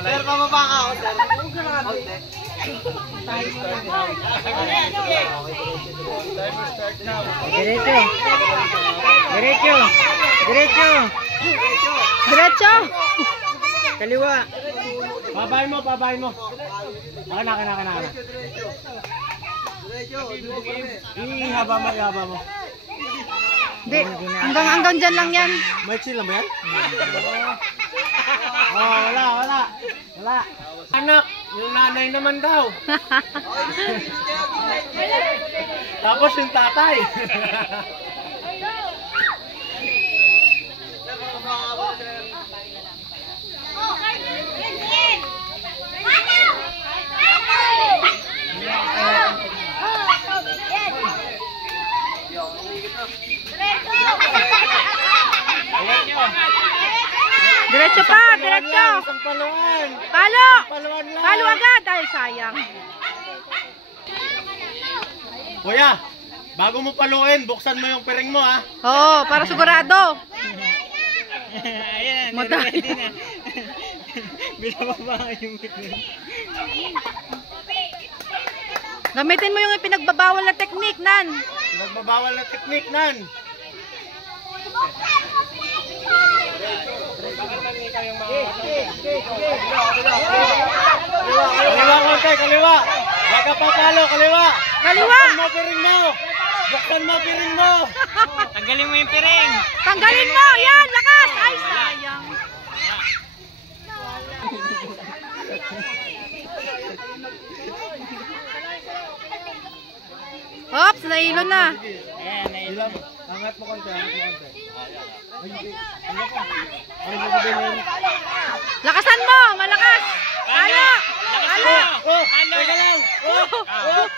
Sir, pababa ka ako, sir. Diretso. Diretso. Diretso. Diretso. Kaliwa. Pabayin mo, pabayin mo. Kana. Ihaba mo, ihaba mo. Hindi, hanggang dyan lang yan. May chill ba yan? Oh, wala. Anak, yung nanay naman daw. Tapos yung tatay. Diretso pa, diretso. Palo. Palo agad. Ay, sayang. Kuya, bago mo paluin, buksan mo yung piring mo, ha? Oo, para sigurado. Ayan, ready na. Binababa yung piring. Gamitin mo yung ipinagbabawal na teknik, Nan. Pinagbabawal na teknik, Nan. Kaliwa konti, kaliwa. Huwag ka papalo, kaliwa. Kaliwa. Buksan mo piring mo. Buksan mo piring mo. Tanggalin mo yung piring. Tanggalin mo, yan, lakas. Ay, sayang. Oops, nailo na. Ayan, nailo. Angat mo konti, Lakasan mo, malakas. Halo. Halo. Teka lang.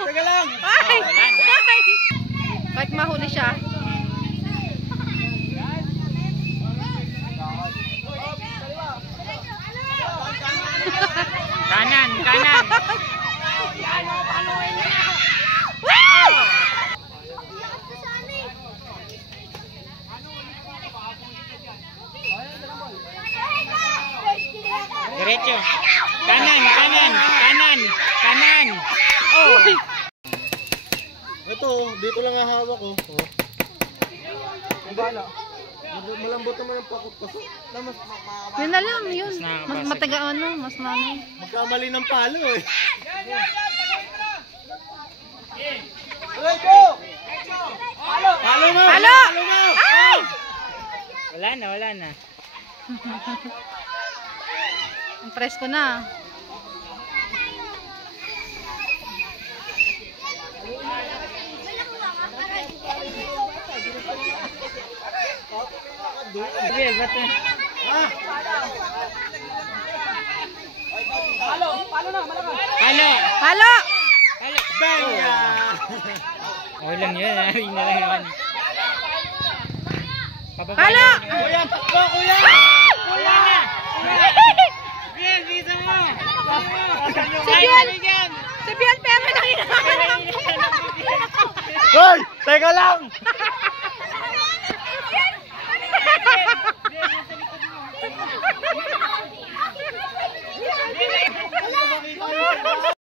Teka lang. Ay. Kahit mahuli siya. Kanan. Diretso. Kanan. Oh. Ito, dito lang ang hawak ko. Oh. Malambot naman ang pakot-pasok. Yun na lang, yun. Mas mataga mas mami. Magkamali ng palo eh. Palo mo! Ay! Wala na. Ang presko na. Halo! Banga! Okay lang yun, yun na lang naman. Halo! Kuya, takbo! Kuya! Kuya na! Bian, dito mo! Si Bian Peme na hinahanap. Hoy! Teka lang!